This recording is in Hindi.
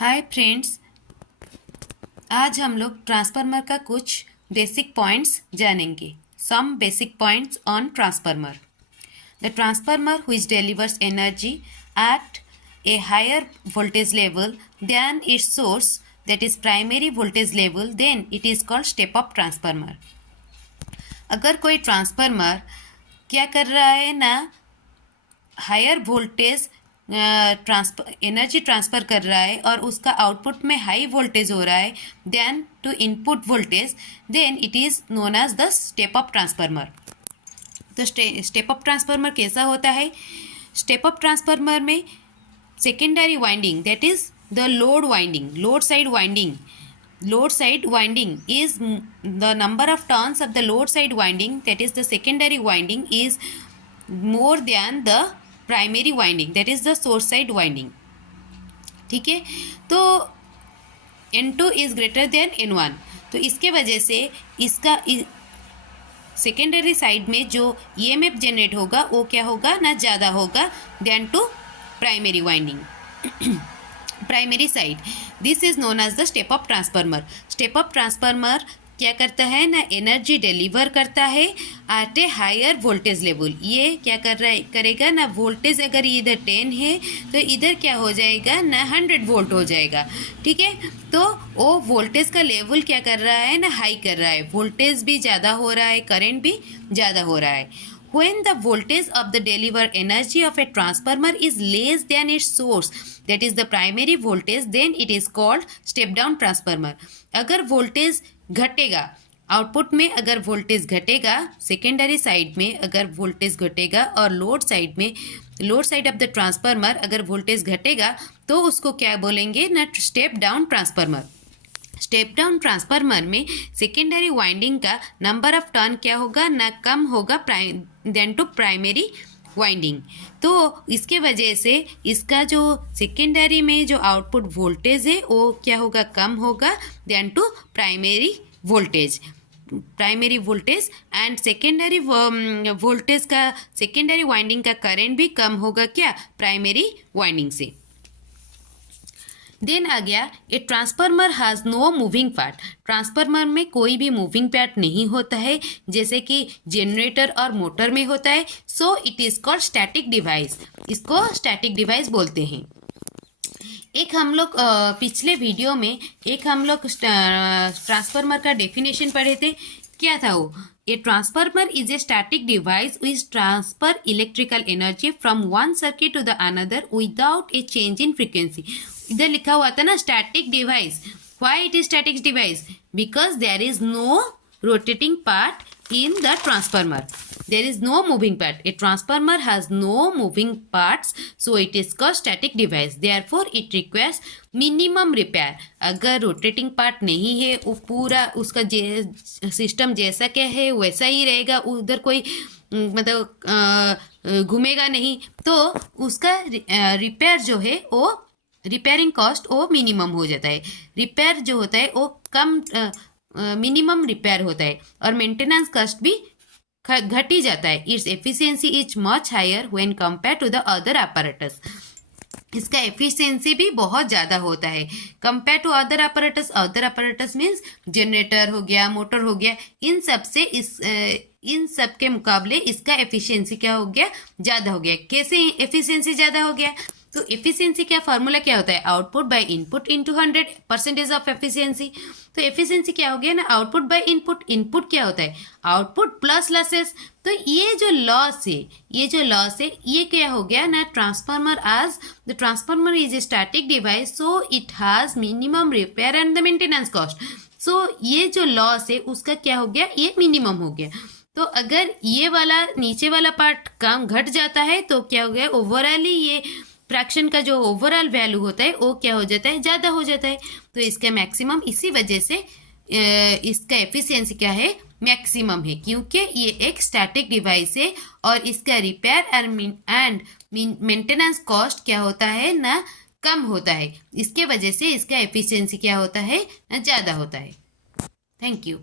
हाय फ्रेंड्स, आज हम लोग ट्रांसफार्मर का कुछ बेसिक पॉइंट्स जानेंगे. Some basic points on transformer. The transformer which delivers energy at a higher voltage level than its source, that is primary voltage level, then it is called step up transformer. अगर कोई ट्रांसफार्मर क्या कर रहा है ना, हायर वोल्टेज एनर्जी ट्रांसफ़र कर रहा है और उसका आउटपुट में हाई वोल्टेज हो रहा है then to input voltage, then it is known as the step up transformer. तो स्टेप अप ट्रांसफार्मर कैसा होता है? स्टेप अप ट्रांसफार्मर में secondary winding, that is the load winding, load side winding is the number of turns of the load side winding, that is the secondary winding, is more than the primary winding, that is the source side winding. ठीक है, तो N2 is greater than N1. तो इसके वजह से इसका सेकेंडरी साइड में जो EMF जनरेट होगा वो क्या होगा ना, ज़्यादा होगा then to primary winding, primary side. This is known as the step up transformer. Step up transformer क्या करता है ना, एनर्जी डिलीवर करता है at a higher voltage level. ये क्या करेगा ना, वोल्टेज अगर इधर 10 है तो इधर क्या हो जाएगा ना, 100 वोल्ट हो जाएगा. ठीक है, तो वो वोल्टेज का लेवल क्या कर रहा है ना, हाई कर रहा है. वोल्टेज भी ज़्यादा हो रहा है, करंट भी ज़्यादा हो रहा है. When the voltage of the delivered energy of a transformer is less than its source, that is the primary voltage, then it is called step down transformer. अगर वोल्टेज घटेगा, आउटपुट में अगर वोल्टेज घटेगा, सेकेंडरी साइड में अगर वोल्टेज घटेगा और load side of the transformer अगर वोल्टेज घटेगा तो उसको क्या बोलेंगे ना, step down transformer. Step down transformer में सेकेंडरी वाइंडिंग का नंबर ऑफ टर्न क्या होगा ना, कम होगा देन टू प्राइमरी वाइंडिंग. तो इसके वजह से इसका जो सेकेंडरी में जो आउटपुट वोल्टेज है वो क्या होगा, कम होगा then to primary voltage and secondary voltage का, सेकेंडरी वाइंडिंग का करंट भी कम होगा क्या, प्राइमरी वाइंडिंग से. देन आ गया, a transformer has no moving part. Transformer में कोई भी मूविंग पार्ट नहीं होता है, जैसे कि जनरेटर और मोटर में होता है. So it is called static device. इसको स्टैटिक डिवाइस बोलते हैं. एक हम लोग पिछले वीडियो में एक हम लोग ट्रांसफार्मर का डेफिनेशन पढ़े थे. क्या था वो? A transformer is a static device which transfer electrical energy from one circuit to the another without a change in frequency. इधर लिखा हुआ था ना static device. Why it is static device? Because there is no rotating part in the transformer. There is no moving part. A transformer has no moving parts, so it is called static device. Therefore, it requires minimum repair. अगर rotating part नहीं है, वो पूरा उसका सिस्टम जैसा क्या है वैसा ही रहेगा, उधर कोई मतलब घूमेगा नहीं, तो उसका रिपेयर जो है वो रिपेयरिंग कॉस्ट वो मिनिमम हो जाता है. रिपेयर जो होता है वो कम मिनिमम रिपेयर होता है और मेंटेनेंस कॉस्ट भी घट ही जाता है. Its efficiency is much higher when compare to the other apparatus. इसका एफिशिएंसी भी बहुत ज़्यादा होता है compare to other apparatus. Other apparatus means generator हो गया, मोटर हो गया, इन सब के मुकाबले इसका एफिशिएंसी क्या हो गया, ज़्यादा हो गया. कैसे एफिशिएंसी ज़्यादा हो गया? तो एफिशिएंसी का फॉर्मूला क्या होता है, output by input into 100% of efficiency. तो एफिशिएंसी क्या हो गया ना, आउटपुट बाय इनपुट. इनपुट क्या होता है, आउटपुट प्लस लॉसेस. तो ये जो लॉस है ये क्या हो गया ना, ट्रांसफार्मर आज the transformer is a static device, so it has minimum repair and the maintenance cost. So ये जो लॉस है उसका क्या हो गया, ये मिनिमम हो गया. तो अगर ये वाला नीचे वाला पार्ट कम घट जाता है तो क्या हो गया, ओवरऑल ये फ्रैक्शन का जो ओवरऑल वैल्यू होता है वो क्या हो जाता है, ज़्यादा हो जाता है. तो इसका मैक्सिमम, इसी वजह से इसका एफिशिएंसी क्या है, मैक्सिमम है, क्योंकि ये एक स्टैटिक डिवाइस है और इसका रिपेयर एंड मेंटेनेंस कॉस्ट क्या होता है ना, कम होता है. इसके वजह से इसका एफिशिएंसी क्या होता है ना, ज़्यादा होता है. Thank you.